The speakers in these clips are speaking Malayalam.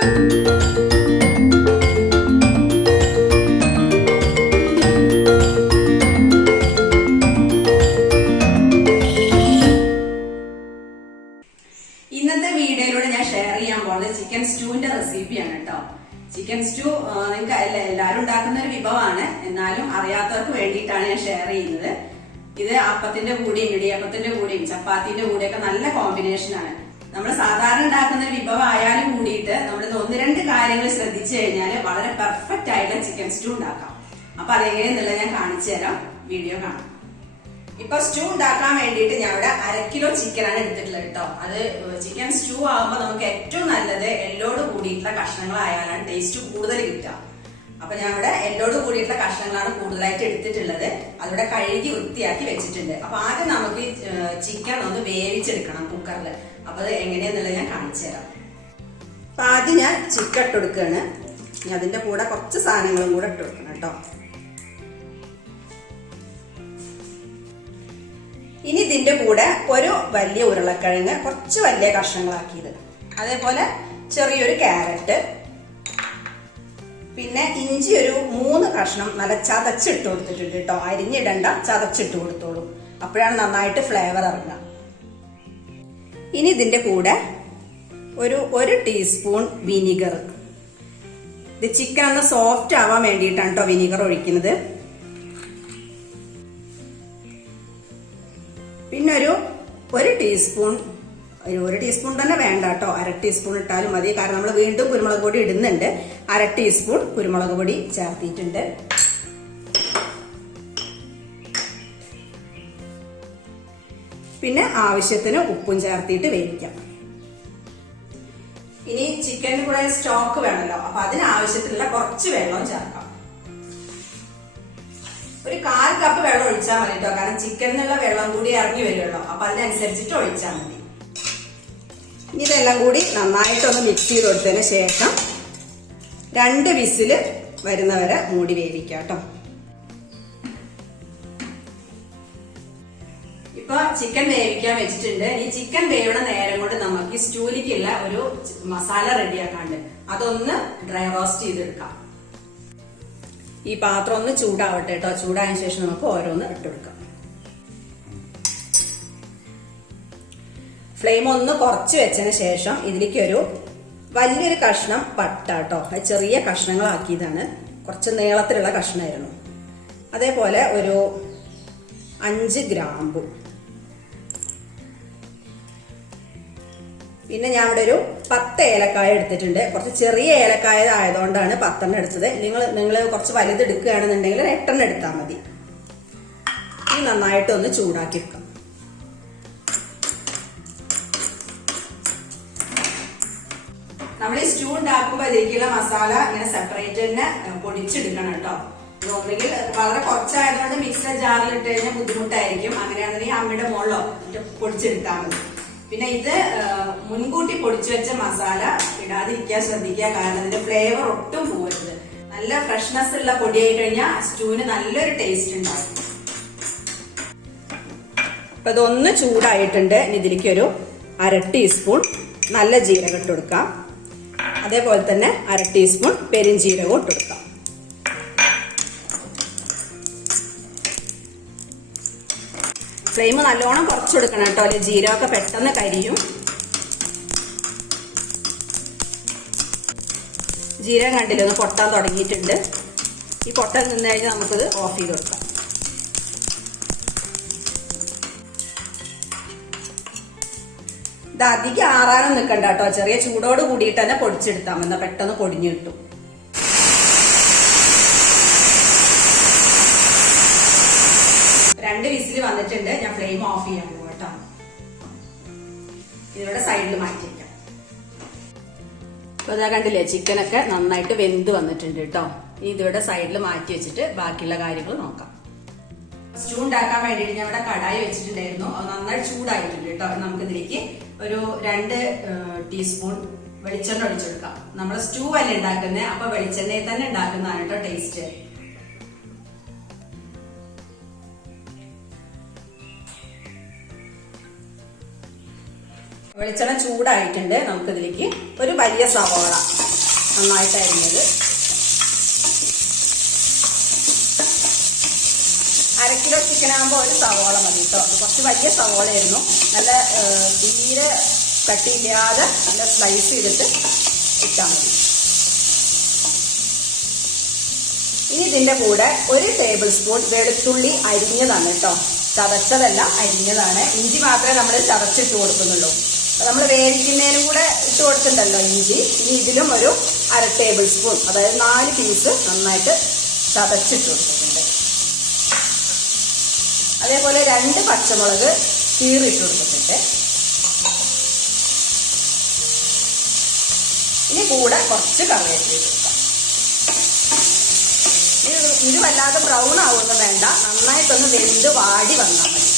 ഇന്നത്തെ വീഡിയോയിലൂടെ ഞാൻ ഷെയർ ചെയ്യാൻ പോകുന്നത് ചിക്കൻ സ്റ്റൂവിന്റെ റെസിപ്പിയാണ് കേട്ടോ. ചിക്കൻ സ്റ്റൂ നിങ്ങൾക്ക് എല്ലാവരും ഉണ്ടാക്കുന്ന ഒരു വിഭവമാണ്, എന്നാലും അറിയാത്തവർക്ക് വേണ്ടിയിട്ടാണ് ഞാൻ ഷെയർ ചെയ്യുന്നത്. ഇത് അപ്പത്തിന്റെ കൂടെയും ഇടിയപ്പത്തിന്റെ കൂടെയും ചപ്പാത്തിന്റെ കൂടെയൊക്കെ നല്ല കോമ്പിനേഷൻ ആണ്. നമ്മൾ സാധാരണ ഉണ്ടാക്കുന്ന ഒരു വിഭവം ആയാലും കൂടിയിട്ട് നമ്മൾ 1-2 കാര്യങ്ങൾ ശ്രദ്ധിച്ചു കഴിഞ്ഞാൽ വളരെ പെർഫെക്റ്റ് ആയിട്ടുള്ള ചിക്കൻ സ്റ്റൂ ഉണ്ടാക്കാം. അപ്പൊ അതെങ്ങനെയെന്നുള്ളത് ഞാൻ കാണിച്ചു തരാം, വീഡിയോ കാണാം. ഇപ്പൊ സ്റ്റൂ ഉണ്ടാക്കാൻ വേണ്ടിയിട്ട് ഞാൻ ഇവിടെ 1/2 കിലോ ചിക്കനാണ് എടുത്തിട്ടുള്ളത് കേട്ടോ. അത് ചിക്കൻ സ്റ്റൂ ആകുമ്പോൾ നമുക്ക് ഏറ്റവും നല്ലത് എല്ലോട് കൂടിയിട്ടുള്ള കഷ്ണങ്ങളായാലാണ് ടേസ്റ്റ് കൂടുതൽ കിട്ടുക. അപ്പൊ ഞാൻ ഇവിടെ എല്ലോട് കൂടിയിട്ടുള്ള കഷ്ണങ്ങളാണ് കൂടുതലായിട്ട് എടുത്തിട്ടുള്ളത്. അതിവിടെ കഴുകി വൃത്തിയാക്കി വെച്ചിട്ടുണ്ട്. അപ്പൊ ആദ്യം നമുക്ക് ചിക്കൻ ഒന്ന് വേവിച്ചെടുക്കണം കുക്കറിൽ. അപ്പൊ അത് എങ്ങനെയാന്നുള്ളത് ഞാൻ കാണിച്ചു തരാം. അപ്പൊ ആദ്യം ഞാൻ ചിക്കൻ ഇട്ട് കൊടുക്കുകയാണ്. ഇനി അതിന്റെ കൂടെ കുറച്ച് സാധനങ്ങളും കൂടെ ഇട്ട് കൊടുക്കണം കേട്ടോ. ഇനി ഇതിന്റെ കൂടെ ഒരു വലിയ ഉരുളക്കിഴങ്ങ് കുറച്ച് വലിയ കഷ്ണങ്ങളാക്കിയത്, അതേപോലെ ചെറിയൊരു ക്യാരറ്റ്, പിന്നെ ഇഞ്ചി ഒരു 3 കഷ്ണം നല്ല ചതച്ചിട്ട് കൊടുത്തിട്ടുണ്ട് കേട്ടോ. അരിഞ്ഞിടണ്ട, ചതച്ചിട്ട് കൊടുത്തോളൂ, അപ്പോഴാണ് നന്നായിട്ട് ഫ്ലേവർ ഇറങ്ങുക. ഇനി ഇതിന്റെ കൂടെ ഒരു ടീസ്പൂൺ വിനീഗർ. ഇത് ചിക്കൻ ഒന്ന് സോഫ്റ്റ് ആവാൻ വേണ്ടിയിട്ടാണ് കേട്ടോ വിനീഗർ ഒഴിക്കുന്നത്. പിന്നെ ഒരു ടീസ്പൂൺ, ഒരു ടീസ്പൂൺ തന്നെ വേണ്ട കേട്ടോ, 1/2 ടീസ്പൂൺ ഇട്ടാലും മതി. കാരണം നമ്മൾ വീണ്ടും കുരുമുളക് പൊടി ഇടുന്നുണ്ട്. 1/2 ടീസ്പൂൺ കുരുമുളക് പൊടി ചേർത്തിട്ടുണ്ട്. പിന്നെ ആവശ്യത്തിന് ഉപ്പും ചേർത്തിട്ട് വേവിക്കാം. ഇനി ചിക്കനിന് കൂടെ സ്റ്റോക്ക് വേണമല്ലോ, അപ്പൊ അതിനാവശ്യത്തിനുള്ള കുറച്ച് വെള്ളം ചേർക്കാം. ഒരു 1/4 കപ്പ് വെള്ളം ഒഴിച്ചാൽ മതി കേട്ടോ, കാരണം ചിക്കനിലുള്ള വെള്ളം കൂടി ഇറങ്ങി വരുമല്ലോ, അപ്പൊ അതിനനുസരിച്ചിട്ട് ഒഴിച്ചാൽ മതി. ഇനി ഇതെല്ലാം കൂടി നന്നായിട്ടൊന്ന് മിക്സ് ചെയ്ത് കൊടുത്തതിന് ശേഷം 2 വിസില് വരുന്നവരെ മൂടി വേവിക്കാം കേട്ടോ. ഇപ്പൊ ചിക്കൻ വേവിക്കാൻ വെച്ചിട്ടുണ്ട്. ഈ ചിക്കൻ വേവണ നേരം കൊണ്ട് നമുക്ക് ഈ സ്റ്റൂലിക്കുള്ള ഒരു മസാല റെഡിയാക്കാണ്ട് അതൊന്ന് ഡ്രൈ റോസ്റ്റ് ചെയ്തെടുക്കാം. ഈ പാത്രം ഒന്ന് ചൂടാവട്ടെ കേട്ടോ. ചൂടായതിനു ശേഷം നമുക്ക് ഓരോന്ന് ഇട്ടുകൊടുക്കാം. ഫ്ലെയിം ഒന്ന് കുറച്ച് വെച്ചതിന് ശേഷം ഇതിലേക്ക് ഒരു വലിയൊരു കഷ്ണം പട്ട കേട്ടോ, അത് ചെറിയ കഷ്ണങ്ങളാക്കിയതാണ്, കുറച്ച് നീളത്തിലുള്ള കഷ്ണമായിരുന്നു. അതേപോലെ ഒരു 5 ഗ്രാമ്പു. പിന്നെ ഞാൻ ഇവിടെ ഒരു 10 ഏലക്കായ എടുത്തിട്ടുണ്ട്. കുറച്ച് ചെറിയ ഏലക്കായ ആയതുകൊണ്ടാണ് 10 എടുത്തത്. നിങ്ങൾ കുറച്ച് വലുത് എടുക്കുകയാണെന്നുണ്ടെങ്കിൽ 8 എടുത്താൽ മതി. ഇനി നന്നായിട്ട് ഒന്ന് ചൂടാക്കി എടുക്കാം. നമ്മൾ ഈ സ്റ്റൂ ഉണ്ടാക്കുമ്പോൾ ഇതിലേക്കുള്ള മസാല ഇങ്ങനെ സെപ്പറേറ്റ് തന്നെ പൊടിച്ചെടുക്കണം കേട്ടോ. ഒന്നുകിൽ വളരെ കുറച്ചായതുകൊണ്ട് മിക്സർ ജാറിൽ ഇട്ട് കഴിഞ്ഞാൽ ബുദ്ധിമുട്ടായിരിക്കും. അങ്ങനെയാണെന്നുണ്ടെങ്കിൽ അമ്മയുടെ മുകളിലോ പൊടിച്ചെടുത്താൽ മതി. പിന്നെ ഇത് മുൻകൂട്ടി പൊടിച്ചു വെച്ച മസാല ഇടാതിരിക്കാൻ ശ്രദ്ധിക്കുക, കാരണം ഇതിന്റെ ഫ്ലേവർ ഒട്ടും പോകരുത്. നല്ല ഫ്രഷ്നെസ് ഉള്ള പൊടിയായി കഴിഞ്ഞാൽ സ്റ്റൂവിന് നല്ലൊരു ടേസ്റ്റ് ഉണ്ടാവും. അപ്പൊ ഇതൊന്ന് ചൂടായിട്ടുണ്ട്. ഇനി ഇതിലേക്ക് ഒരു 1/2 ടീസ്പൂൺ നല്ല ജീരകം ഇട്ട് കൊടുക്കാം. അതേപോലെ തന്നെ 1/2 ടീസ്പൂൺ പെരിഞ്ജീരകം ഇട്ട് കൊടുക്കാം. ഫ്ലെയിം നല്ലോണം കുറച്ചെടുക്കണം കേട്ടോ, അല്ലെങ്കിൽ ജീരകമൊക്കെ പെട്ടെന്ന് കരിയും. ജീരകം കണ്ടില്ല ഒന്ന് പൊട്ടാൻ തുടങ്ങിയിട്ടുണ്ട്. ഈ പൊട്ടാൻ നിന്ന് കഴിഞ്ഞാൽ നമുക്കിത് ഓഫ് ചെയ്ത് കൊടുക്കാം. ഇത് അധികം ആറാനും നിൽക്കണ്ട കേട്ടോ, ചെറിയ ചൂടോട് കൂടിയിട്ട് തന്നെ പൊടിച്ചെടുത്താൽ മതി, പെട്ടെന്ന് പൊടിഞ്ഞു കിട്ടും. രണ്ട് വിസിൽ വന്നിട്ടുണ്ട്. ഞാൻ ഫ്ലെയിം ഓഫ് ചെയ്യാൻ പോകും കേട്ടോ. ഇതിവിടെ സൈഡിൽ മാറ്റി വെക്കാം. അപ്പൊ ഇതാ കണ്ടില്ലേ, ചിക്കനൊക്കെ നന്നായിട്ട് വെന്ത് വന്നിട്ടുണ്ട് കേട്ടോ. ഇനി ഇതിവിടെ സൈഡിൽ മാറ്റി വെച്ചിട്ട് ബാക്കിയുള്ള കാര്യങ്ങൾ നോക്കാം. സ്റ്റൂ ഉണ്ടാക്കാൻ വേണ്ടിയിട്ട് ഞാൻ ഇവിടെ കടായി വെച്ചിട്ടുണ്ടായിരുന്നു. അത് നന്നായി ചൂടായിട്ടുണ്ട് കേട്ടോ. നമുക്ക് ഇതിലേക്ക് ഒരു 2 ടീസ്പൂൺ വെളിച്ചെണ്ണ ഒഴിച്ചെടുക്കാം. നമ്മൾ സ്റ്റൂ അല്ലേ ഉണ്ടാക്കുന്നത്, അപ്പൊ വെളിച്ചെണ്ണയിൽ തന്നെ ഉണ്ടാക്കുന്നതാണ് കേട്ടോ ടേസ്റ്റ്. വെളിച്ചെണ്ണ ചൂടായിട്ടുണ്ട്. നമുക്കിതിലേക്ക് ഒരു വലിയ സവാള നന്നായിട്ട് അരിഞ്ഞത്. 1/2 കിലോ ചിക്കൻ ആകുമ്പോൾ 1 സവോള മതി കേട്ടോ. അത് കുറച്ച് വലിയ സവോളയായിരുന്നു. നല്ല തീരെ കട്ടിയില്ലാതെ നല്ല സ്ലൈസ് ചെയ്തിട്ട് ഇട്ടാൽ മതി. ഇനി ഇതിൻ്റെ കൂടെ 1 ടേബിൾ സ്പൂൺ വെളുത്തുള്ളി അരിഞ്ഞതാണ് കേട്ടോ. ചതച്ചതല്ല, അരിഞ്ഞതാണ്. ഇഞ്ചി മാത്രമേ നമ്മൾ ചതച്ചിട്ട് കൊടുക്കുന്നുള്ളൂ. നമ്മൾ വേവിക്കുന്നതിനും കൂടെ ഇട്ട് കൊടുത്തിട്ടുണ്ടല്ലോ ഇഞ്ചി. ഇനി ഇതിലും ഒരു 1/2 ടേബിൾ സ്പൂൺ, അതായത് 4 പീസ് നന്നായിട്ട് ചതച്ചിട്ട് കൊടുത്തിട്ടുണ്ട്. അതേപോലെ 2 പച്ചമുളക് കീറിയിട്ട് കൊടുത്തിട്ടുണ്ട്. ഇനി കൂടെ കുറച്ച് കറിവേപ്പില ഇട്ട് കൊടുക്കാം. ഇത് വല്ലാതെ ബ്രൗൺ ആവുമൊന്നും വേണ്ട, നന്നായിട്ടൊന്ന് വെന്ത് വാടി വന്നാൽ മതി.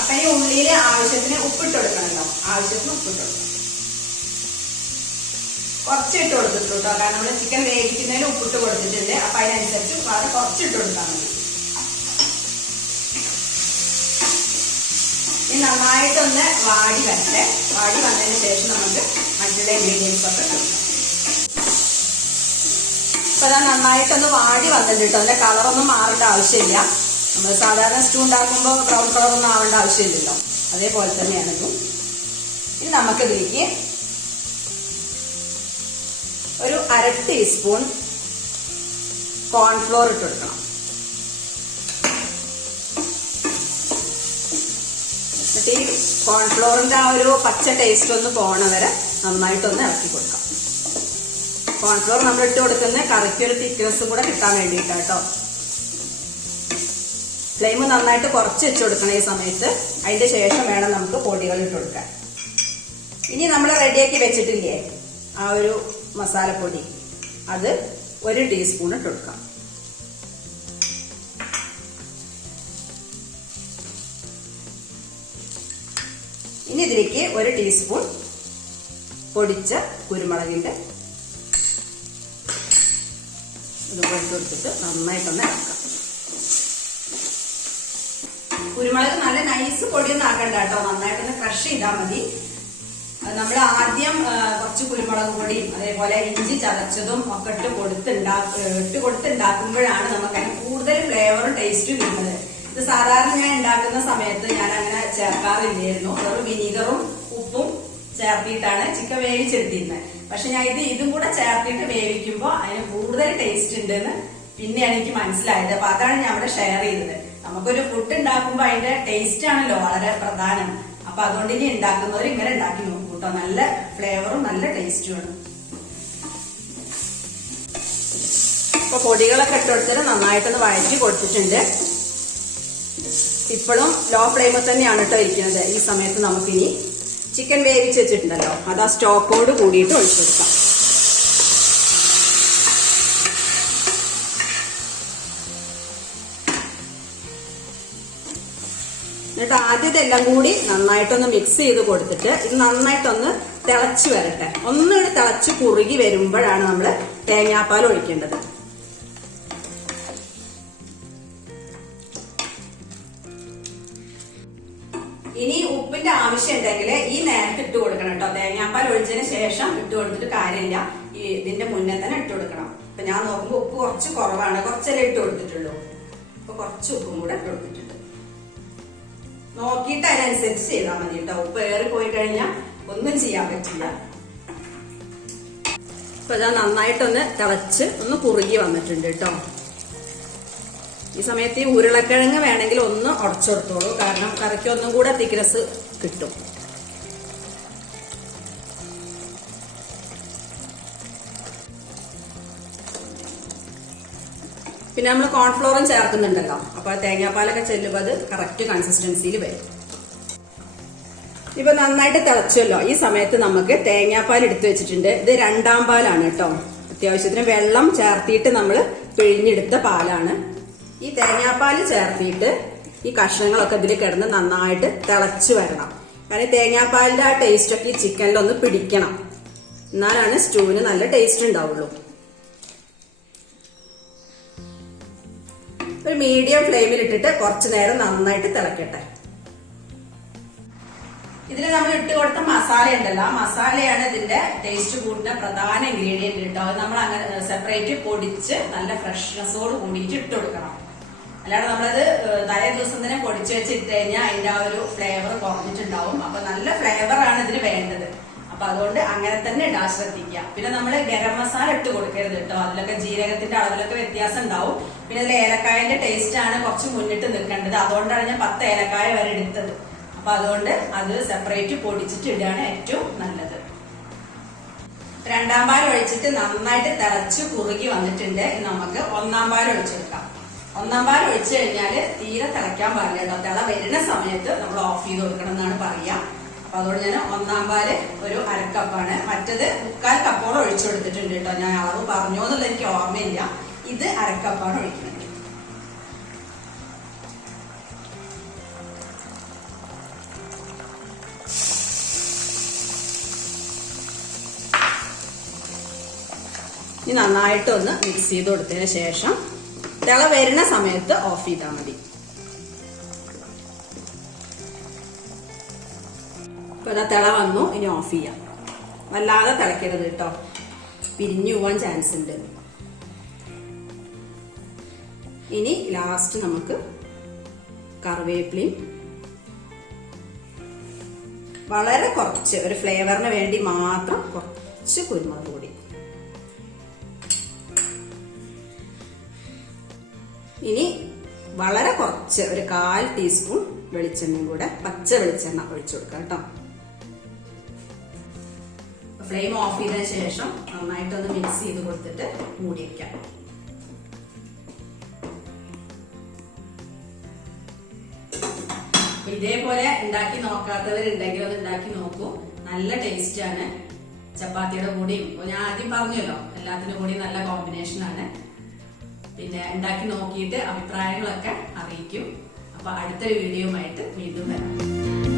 അപ്പൊ ഈ ഉള്ളിയിൽ ആവശ്യത്തിന് ഉപ്പിട്ട് കൊടുക്കണല്ലോ. ആവശ്യത്തിന് ഉപ്പിട്ട് കൊടുക്കണം. കുറച്ചിട്ട് കൊടുത്തിട്ടു കേട്ടോ. കാരണം നമ്മൾ ചിക്കൻ വേവിക്കുന്നതിന് ഉപ്പിട്ട് കൊടുത്തിട്ടുണ്ട്. അപ്പൊ അതിനനുസരിച്ച് വളരെ കുറച്ചിട്ട് കൊടുത്താൽ മതി. ഇനി നന്നായിട്ടൊന്ന് വാടി വരട്ടെ. വാടി വന്നതിന് ശേഷം നമുക്ക് മറ്റുള്ള ഇൻഗ്രീഡിയൻസ് ഒക്കെ കൊടുക്കാം. അപ്പൊ അത് നന്നായിട്ടൊന്ന് വാടി വന്നിട്ട് കേട്ടോ. അതിന്റെ കളറൊന്നും മാറേണ്ട ആവശ്യമില്ല. നമ്മൾ സാധാരണ സ്റ്റൂ ഉണ്ടാക്കുമ്പോൾ ബ്രൗൺ കളറൊന്നും ആവേണ്ട ആവശ്യമില്ലല്ലോ. അതേപോലെ തന്നെയാണിതും. ഇനി നമുക്കിതിലേക്ക് ഒരു 1/2 ടീസ്പൂൺ കോൺഫ്ലോർ ഇട്ട് കൊടുക്കണം. എന്നിട്ട് ഈ കോൺഫ്ലോറിന്റെ ആ ഒരു പച്ച ടേസ്റ്റ് ഒന്ന് പോണ വരെ നന്നായിട്ടൊന്ന് ഇളക്കി കൊടുക്കാം. കോൺഫ്ലോർ നമ്മൾ ഇട്ട് കൊടുക്കുന്ന കറിക്ക് ഒരു തിക്നെസ്സും കൂടെ കിട്ടാൻ വേണ്ടിയിട്ടാണ് കേട്ടോ. ഫ്ലെയിം നന്നായിട്ട് കുറച്ച് വെച്ച് കൊടുക്കണം ഈ സമയത്ത്. അതിന്റെ ശേഷം വേണം നമുക്ക് പൊടികൾ ഇട്ട് കൊടുക്കാൻ. ഇനി നമ്മൾ റെഡിയാക്കി വെച്ചിട്ടില്ലേ ആ ഒരു മസാലപ്പൊടി, അത് 1 ടീസ്പൂൺ ഇട്ട് കൊടുക്കാം. ഇനി ഇതിലേക്ക് 1 ടീസ്പൂൺ പൊടിച്ച കുരുമുളകിന്റെ ഇതുപോലെ കൊടുത്തിട്ട് നന്നായിട്ടൊന്ന് ഇളക്കാം. കുരുമുളക് നല്ല നൈസ് പൊടിയൊന്നും ആക്കണ്ട കേട്ടോ. നന്നായിട്ടൊന്ന് ക്രഷ് ചെയ്താൽ മതി. നമ്മൾ ആദ്യം കുറച്ച് കുരുമുളക് പൊടിയും അതേപോലെ ഇഞ്ചി ചതച്ചതും ഒക്കെ ഇട്ട് കൊടുത്തുണ്ടാക്കുമ്പോഴാണ് നമുക്ക് അതിന് കൂടുതൽ ഫ്ലേവറും ടേസ്റ്റും കിട്ടുന്നത്. ഇത് സാധാരണ ഞാൻ ഉണ്ടാക്കുന്ന സമയത്ത് ഞാൻ അങ്ങനെ ചേർക്കാറില്ലായിരുന്നു. വെറും വിനീഗറും ഉപ്പും ചേർത്തിട്ടാണ് ചിക്കൻ വേവിച്ചെടുത്തിരുന്നത്. പക്ഷെ ഞാൻ ഇതും കൂടെ ചേർത്തിട്ട് വേവിക്കുമ്പോൾ അതിന് കൂടുതൽ ടേസ്റ്റ് ഉണ്ടെന്ന് പിന്നെയാണ് എനിക്ക് മനസ്സിലായത്. അപ്പൊ അതാണ് ഞാൻ ഇവിടെ ഷെയർ ചെയ്തത്. നമുക്കൊരു ഫുഡ് ഉണ്ടാക്കുമ്പോൾ അതിന്റെ ടേസ്റ്റ് ആണല്ലോ വളരെ പ്രധാനം. അപ്പൊ അതുകൊണ്ട് ഇനി ഉണ്ടാക്കുന്നവർ ഇങ്ങനെ ഉണ്ടാക്കി നോക്കൂ കേട്ടോ. നല്ല ഫ്ലേവറും നല്ല ടേസ്റ്റുമാണ്. ഇപ്പൊ പൊടികളൊക്കെ ഇട്ടുകൊടുത്തിട്ട് നന്നായിട്ടൊന്ന് വഴറ്റി കൊടുത്തിട്ടുണ്ട്. ഇപ്പോഴും ലോ ഫ്ലെയിമിൽ തന്നെയാണ് കേട്ടോ ഇരിക്കുന്നത്. ഈ സമയത്ത് നമുക്കിനി ചിക്കൻ വേവിച്ച് വെച്ചിട്ടുണ്ടല്ലോ, അത് ആ സ്റ്റോക്കോട് കൂടിയിട്ട് ഒഴിച്ചെടുക്കാം. എന്നിട്ട് ആദ്യം ഇതെല്ലാം കൂടി നന്നായിട്ടൊന്ന് മിക്സ് ചെയ്ത് കൊടുത്തിട്ട് ഇത് നന്നായിട്ടൊന്ന് തിളച്ച് വരട്ടെ. ഒന്നുകൂടി തിളച്ച് കുറുകി വരുമ്പോഴാണ് നമ്മൾ തേങ്ങാപ്പാൽ ഒഴിക്കേണ്ടത്. ഇനി ഉപ്പിന്റെ ആവശ്യം ഉണ്ടെങ്കിൽ ഈ നേരത്തെ ഇട്ട് കൊടുക്കണം കേട്ടോ. തേങ്ങാപ്പാൽ ഒഴിച്ചതിന് ശേഷം ഇട്ട് കൊടുത്തിട്ട് കാര്യമില്ല, ഇതിന്റെ മുന്നേ തന്നെ ഇട്ട് കൊടുക്കണം. അപ്പൊ ഞാൻ നോക്കുമ്പോൾ ഉപ്പ് കുറച്ച് കുറവാണ്, കുറച്ചല്ലേ ഇട്ട് കൊടുത്തിട്ടുള്ളൂ. അപ്പൊ കുറച്ച് ഉപ്പും കൂടെ ഇട്ട് കൊടുത്തിട്ടുണ്ട്. നോക്കിയിട്ട് അതിനനുസരിച്ച് ചെയ്താൽ മതി കേട്ടോ. ഉപ്പ് ഏറി പോയി കഴിഞ്ഞാൽ ഒന്നും ചെയ്യാൻ പറ്റില്ല. അപ്പൊ ഇതാ നന്നായിട്ടൊന്ന് തിളച്ച് ഒന്ന് കുറുകി വന്നിട്ടുണ്ട് കേട്ടോ. ഈ സമയത്ത് ഈ ഉരുളക്കിഴങ്ങ് വേണമെങ്കിൽ ഒന്ന് ഉടച്ചെടുത്തോളൂ, കാരണം കറിക്ക് ഒന്നും കൂടെ തിക്നെസ് കിട്ടും. പിന്നെ നമ്മൾ കോൺഫ്ലോറും ചേർക്കുന്നുണ്ടല്ലോ, അപ്പൊ തേങ്ങാപ്പാലൊക്കെ ചെല്ലുമ്പോൾ അത് കറക്റ്റ് കൺസിസ്റ്റൻസിയിൽ വരും. ഇപ്പൊ നന്നായിട്ട് തിളച്ചല്ലോ. ഈ സമയത്ത് നമുക്ക് തേങ്ങാപ്പാൽ എടുത്തു വെച്ചിട്ടുണ്ട്. ഇത് 2ാം പാലാണ് കേട്ടോ. അത്യാവശ്യത്തിന് വെള്ളം ചേർത്തിട്ട് നമ്മൾ പിഴിഞ്ഞെടുത്ത പാലാണ്. ഈ തേങ്ങാപ്പാൽ ചേർത്തിട്ട് ഈ കഷ്ണങ്ങളൊക്കെ ഇതിൽ കിടന്ന് നന്നായിട്ട് തിളച്ച് വരണം. കാരണം തേങ്ങാപ്പാലിന്റെ ആ ടേസ്റ്റ് ഒക്കെ ഈ ചിക്കനിലൊന്ന് പിടിക്കണം, എന്നാലാണ് സ്റ്റൂവിന് നല്ല ടേസ്റ്റ് ഉണ്ടാവുള്ളൂ. ഒരു മീഡിയം ഫ്ലെയിമിൽ ഇട്ടിട്ട് കുറച്ചു നേരം നന്നായിട്ട് തിളക്കട്ടെ. ഇതിൽ നമ്മൾ ഇട്ട് കൊടുത്ത മസാല ഉണ്ടല്ലോ, ആ മസാലയാണ് ഇതിന്റെ ടേസ്റ്റ് കൂടുന്ന പ്രധാന ഇൻഗ്രീഡിയന്റ് കേട്ടോ. അത് നമ്മൾ അങ്ങനെ സെപ്പറേറ്റ് പൊടിച്ച് നല്ല ഫ്രഷ്നെസ്സോട് കൂടിയിട്ട് ഇട്ട് കൊടുക്കണം. അല്ലാതെ നമ്മളത് തലേ ദിവസം തന്നെ പൊടിച്ച് വെച്ച് ഇട്ട് കഴിഞ്ഞാൽ അതിന്റെ ആ ഒരു ഫ്ലേവർ കുറഞ്ഞിട്ടുണ്ടാവും. അപ്പൊ നല്ല ഫ്ലേവറാണ് ഇതിന് വേണ്ടത്. അപ്പൊ അതുകൊണ്ട് അങ്ങനെ തന്നെ ഇടാൻ ശ്രദ്ധിക്കുക. പിന്നെ നമ്മൾ ഗരം മസാല ഇട്ട് കൊടുക്കരുത് കേട്ടോ. അതിലൊക്കെ ജീരകത്തിന്റെ അളവിലൊക്കെ വ്യത്യാസം ഉണ്ടാവും. പിന്നെ അതിൽ ഏലക്കായന്റെ ടേസ്റ്റ് ആണ് കുറച്ച് മുന്നിട്ട് നിൽക്കേണ്ടത്. അതുകൊണ്ടാണ് ഞാൻ 10 ഏലക്കായ വരെ എടുത്തത്. അപ്പൊ അതുകൊണ്ട് അത് സെപ്പറേറ്റ് പൊടിച്ചിട്ട് ഇടുകയാണ് ഏറ്റവും നല്ലത്. രണ്ടാം പാൽ ഒഴിച്ചിട്ട് നന്നായിട്ട് തിളച്ച് കുറുകി വന്നിട്ടുണ്ട്. നമുക്ക് ഒന്നാം പാൽ ഒഴിച്ചെടുക്കാം. ഒന്നാം പാൽ ഒഴിച്ചു കഴിഞ്ഞാല് തീരെ തിളയ്ക്കാൻ പാടില്ല കേട്ടോ. തിള വരുന്ന സമയത്ത് നമ്മൾ ഓഫ് ചെയ്ത് കൊടുക്കണം എന്നാണ് പറയാ. അപ്പൊ അതുകൊണ്ട് ഞാൻ ഒന്നാം പാല് ഒരു 1/2 കപ്പാണ്. മറ്റത് 3/4 കപ്പോളം ഒഴിച്ചു കൊടുത്തിട്ടുണ്ട് കേട്ടോ. ഞാൻ അളവ് പറഞ്ഞോ എന്നുള്ളത് എനിക്ക് ഓർമ്മയില്ല. ഇത് 1/2 കപ്പാണ് ഒഴിക്കുന്നത്. ഇനി നന്നായിട്ടൊന്ന് മിക്സ് ചെയ്ത് കൊടുത്തതിന് ശേഷം തിള വരുന്ന സമയത്ത് ഓഫ് ചെയ്താൽ മതി. ഇപ്പൊ ഇതാ തിള വന്നു. ഇനി ഓഫ് ചെയ്യാം. വല്ലാതെ തിളക്കരുത് കേട്ടോ, പിരിഞ്ഞു പോവാൻ ചാൻസ് ഉണ്ട്. ഇനി ലാസ്റ്റ് നമുക്ക് കറിവേപ്പിലയും വളരെ കുറച്ച് ഒരു ഫ്ലേവറിന് വേണ്ടി മാത്രം കുറച്ച് കുരുമുളക് പൊടി, ഇനി വളരെ കുറച്ച് ഒരു 1/4 ടീസ്പൂൺ വെളിച്ചെണ്ണയും കൂടെ, പച്ച വെളിച്ചെണ്ണ ഒഴിച്ചു കൊടുക്കാം കേട്ടോ. ഫ്ലെയിം ഓഫ് ചെയ്തതിന് ശേഷം നന്നായിട്ടൊന്ന് മിക്സ് ചെയ്ത് കൊടുത്തിട്ട് മൂടി വയ്ക്കാം. ഇതേപോലെ ഉണ്ടാക്കി നോക്കാത്തവരുണ്ടെങ്കിൽ അത് ഉണ്ടാക്കി നോക്കൂ. നല്ല ടേസ്റ്റ് ആണ്. ചപ്പാത്തിയുടെ കൂടെയും ഞാൻ ആദ്യം പറഞ്ഞല്ലോ, എല്ലാത്തിനും കൂടി നല്ല കോമ്പിനേഷൻ ആണ്. പിന്നെ ഉണ്ടാക്കി നോക്കിയിട്ട് അഭിപ്രായങ്ങളൊക്കെ അറിയിക്കും. അപ്പൊ അടുത്തൊരു വീഡിയോയുമായിട്ട് വീണ്ടും വരാം.